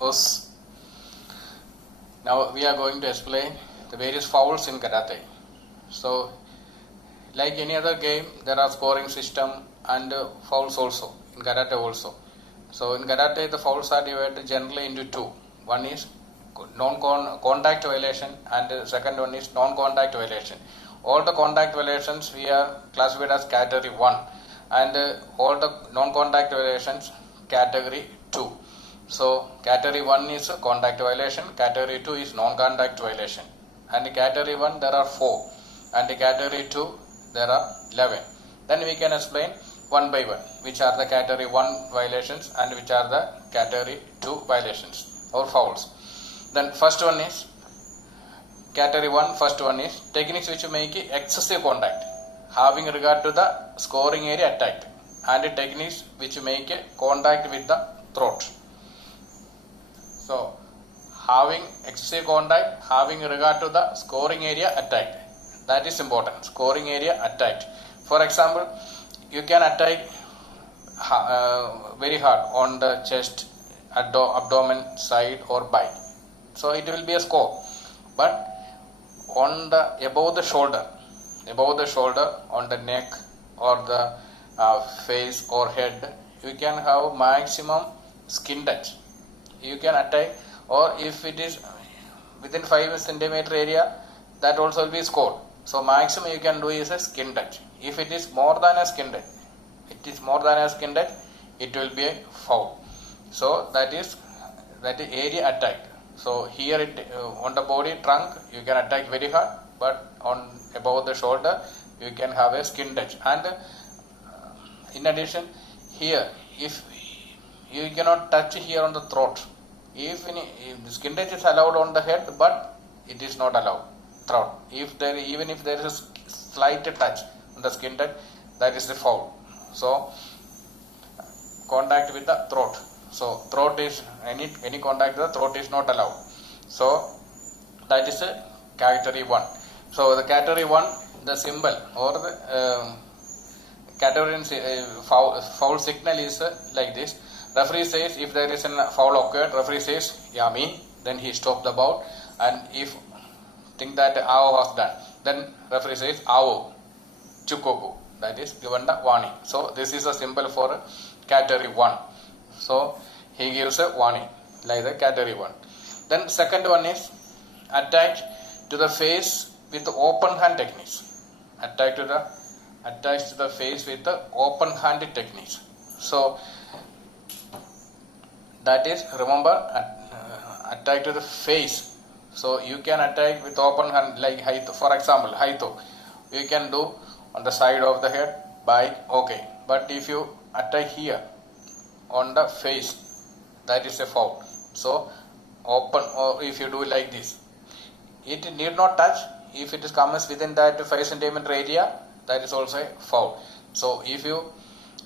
Us. Now we are going to explain the various fouls in karate. So, like any other game, there are scoring system and fouls also in karate also. So in karate, the fouls are divided generally into two. One is non-contact violation, and the second one is non-contact violation. All the contact violations we are classified as category 1, and all the non-contact violations category 2. So category 1 is contact violation, category 2 is non-contact violation, and in category 1 there are 4, and in category 2 there are 11. Then we can explain one by one which are the category 1 violations and which are the category 2 violations or fouls. Then first one is category 1. First one is techniques which make excessive contact having regard to the scoring area attacked, and techniques which make contact with the throat. So having excessive contact having regard to the scoring area attacked, that is important. Scoring area attacked. For example, you can attack very hard on the chest, abdomen, side or back. So it will be a score. But on the above the shoulder, on the neck or the face or head, you can have maximum skin touch. You can attack, or if it is within 5 centimeter area, that also will be scored. So maximum you can do is a skin touch. If it is more than a skin touch, it will be a foul. So that is area attack. So here on the body trunk you can attack very hard, but on above the shoulder you can have a skin touch. And in addition, here if you cannot touch here on the throat. If the skin touch is allowed on the head, but it is not allowed throat. Even if there is a slight touch on the skin touch, that is the foul. So contact with the throat. So throat is any contact with the throat is not allowed. So that is a category 1. So the category 1, the symbol or the category foul signal is like this. Referee says if there is a foul occurred, referee says yummy, then he stops the bout, and if think that AO was done, then referee says AO, chukoku, that is given the warning. So this is a symbol for category 1. So he gives a warning like the category 1. Then second one is attack to the face with the open hand techniques. Attack to the face with the open hand techniques. So that is, remember, attack to the face. So you can attack with open hand like haito. For example, haito you can do on the side of the head, back, okay. But if you attack here on the face, that is a foul. So open, or if you do like this, it need not touch. If it comes within that 5 centimeter area, that is also a foul. So if you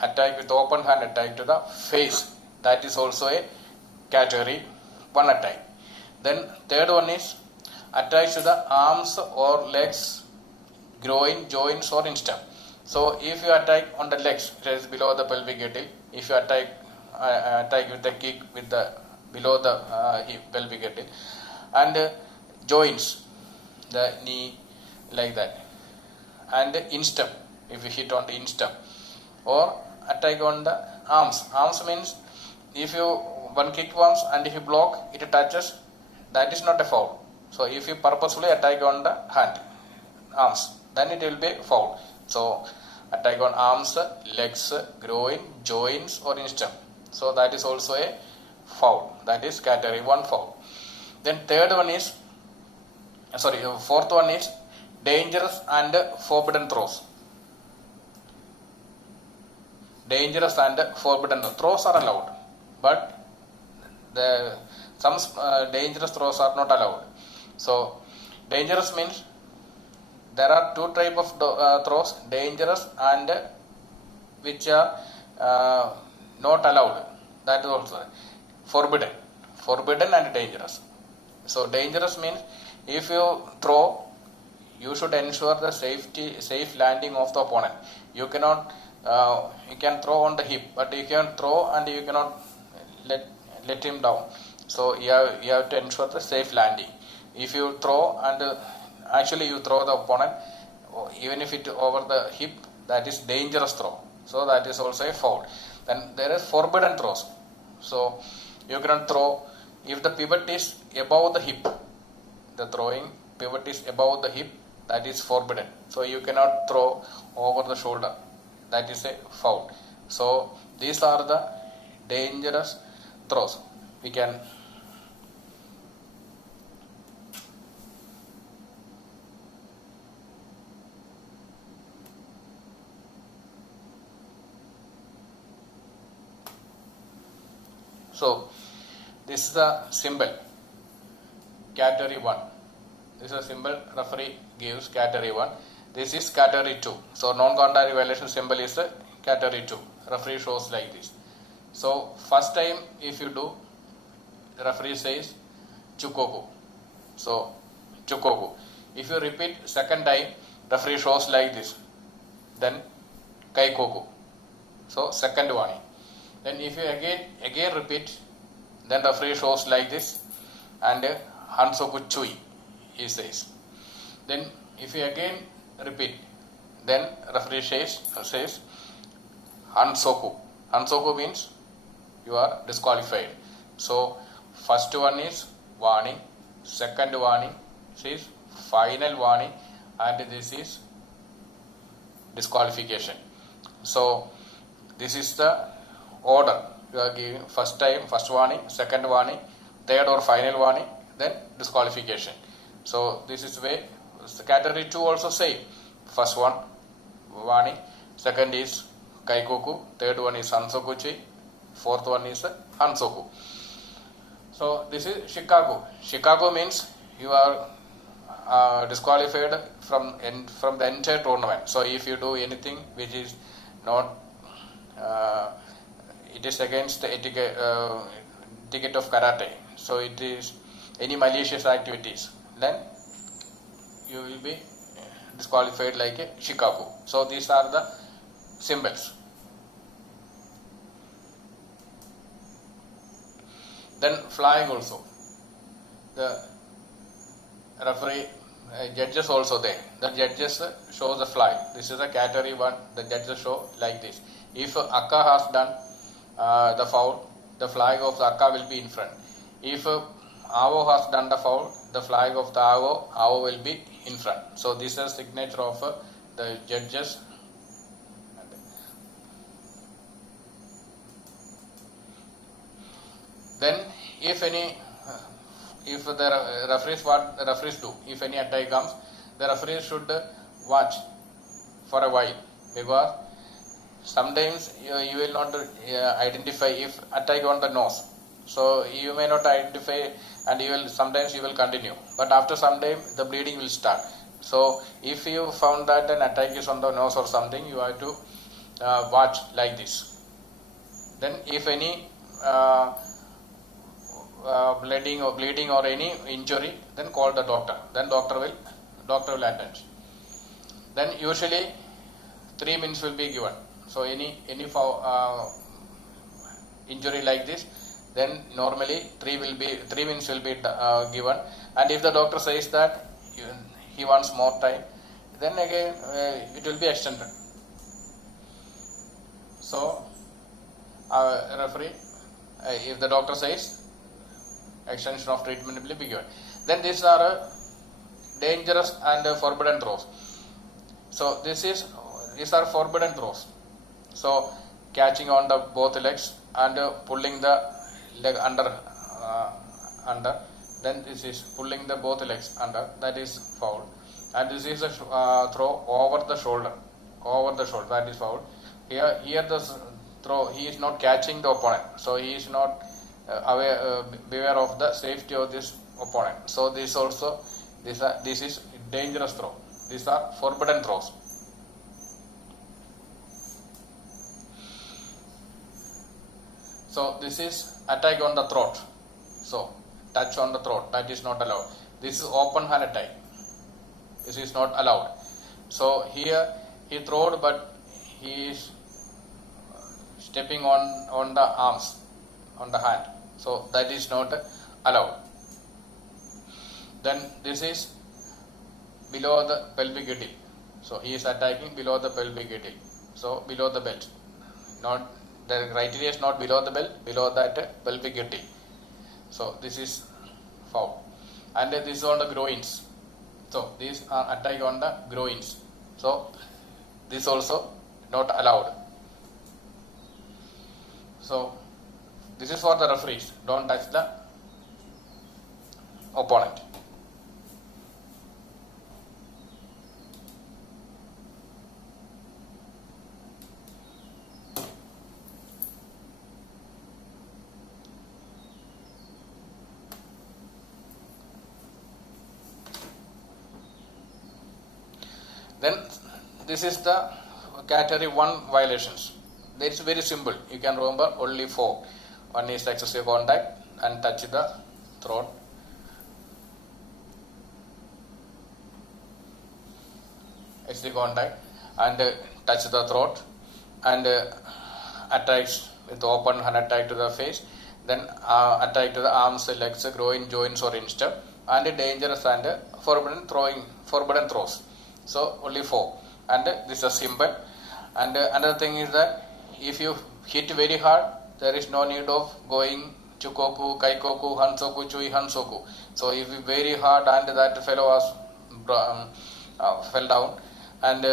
attack with open hand, attack to the face, that is also a category 1 attack. Then third one is attack to the arms or legs, groin, joints or instep. So if you attack on the legs, it is below the pelvic girdle. If you attack with the kick with the below the hip, pelvic girdle, and joints, the knee, like that, and instep, if you hit on the instep, or attack on the arms. Arms means if you one kick once and if you block, it touches, that is not a foul. So if you purposefully attack on the hand, arms, then it will be foul. So attack on arms, legs, groin, joints or instep. So that is also a foul. That is category 1 foul. Then fourth one is dangerous and forbidden throws. Dangerous and forbidden throws are allowed, but some dangerous throws are not allowed. So dangerous means there are two type of throws, dangerous and which are not allowed. That is also forbidden and dangerous. So dangerous means if you throw, you should ensure the safe landing of the opponent. You cannot you can throw on the hip, but you can throw and you cannot let him down. So you have to ensure the safe landing. If you throw and actually you throw the opponent, even if it over the hip, that is dangerous throw. So that is also a foul. Then there is forbidden throws. So you cannot throw if the pivot is above the hip. The throwing pivot is above the hip, that is forbidden. So you cannot throw over the shoulder. That is a foul. So these are the dangerous throws. We can so this is the symbol category 1. This is a symbol referee gives category 1. This is category 2. So non-contact violation symbol is category 2. Referee shows like this. So first time if you do, the referee says chukoku. So chukoku. If you repeat second time, referee shows like this. Then kaikoku. So second warning. Then if you again repeat, then referee shows like this and hansoku chui, he says. Then if you again repeat, then referee says hansoku. Hansoku means you are disqualified. So first one is warning, second warning is final warning, and this is disqualification. So this is the order. You are giving first time, first warning, second warning, third or final warning, then disqualification. So this is way. Category 2 also same. First one warning, second is kaikoku, third one is hansoku-chi, fourth one is hansoku. So this is Shikaku. Shikaku means you are disqualified from the entire tournament. So if you do anything which is not it is against the etiquette of karate. So it is any malicious activities, then you will be disqualified like a Shikaku. So these are the symbols. Then flag also. The referee, judges also there. The judges show the flag. This is a category 1. The judges show like this. If Akka has done the foul, the flag of the Akka will be in front. If Avo has done the foul, the flag of the Avo will be in front. So this is signature of the judges. Then if the referees do, if any attack comes, the referees should watch for a while, because sometimes you will not identify if attack on the nose. So you may not identify, and sometimes you will continue, but after some time the bleeding will start. So if you found that an attack is on the nose or something, you have to watch like this. Then if any bleeding or any injury, then call the doctor. Then doctor will attend. Then usually 3 minutes will be given. So any injury like this, then normally 3 minutes will be given. And if the doctor says that he wants more time, then again it will be extended. So referee, if the doctor says, extension of treatment will be given. Then these are dangerous and forbidden throws. So these are forbidden throws. So catching on the both legs and pulling the leg under. Then this is pulling the both legs under. That is foul. And this is a throw over the shoulder. That is foul. Here the throw, he is not catching the opponent. So he is not beware of the safety of this opponent. So this is dangerous throw. These are forbidden throws. So this is attack on the throat. So touch on the throat, that is not allowed. This is open hand attack. This is not allowed. So here he throwed, but he is stepping on the arms, on the hand. So that is not allowed. Then this is below the pelvic girdle. So he is attacking below the pelvic girdle. So below the belt. Not the criteria is not below the belt, below that pelvic girdle. So this is foul. And this is on the groins. So these are attack on the groins. So this also not allowed. So this is for the referees. Don't touch the opponent. Then this is the category 1 violations. It's very simple. You can remember only 4. One is excessive contact and touch the throat. Excessive contact and touch the throat, and attacks with open hand attack to the face. Then attack to the arms, legs, groin, joints or instep, and dangerous and forbidden throws. So only 4, and this is simple. And another thing is that if you hit very hard, there is no need of going chukoku, kaikoku, hansoku, chui hansoku. So if you very hard and that fellow was fell down and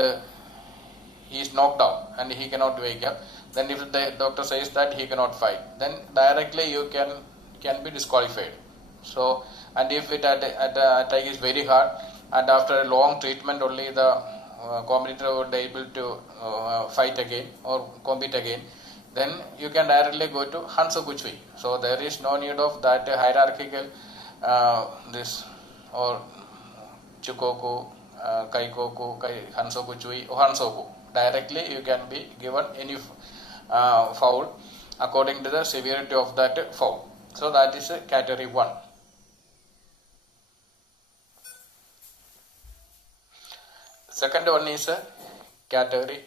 he is knocked out and he cannot wake up, then if the doctor says that he cannot fight, then directly you can be disqualified. So, and if it attack is very hard, and after a long treatment only the competitor would be able to fight again or compete again, then you can directly go to Hansoku Chui. So there is no need of that hierarchical this or Chukoku, Kaikoku, Hansoku Chui or Hansoku. Directly you can be given any foul according to the severity of that foul. So that is category 1. Second one is category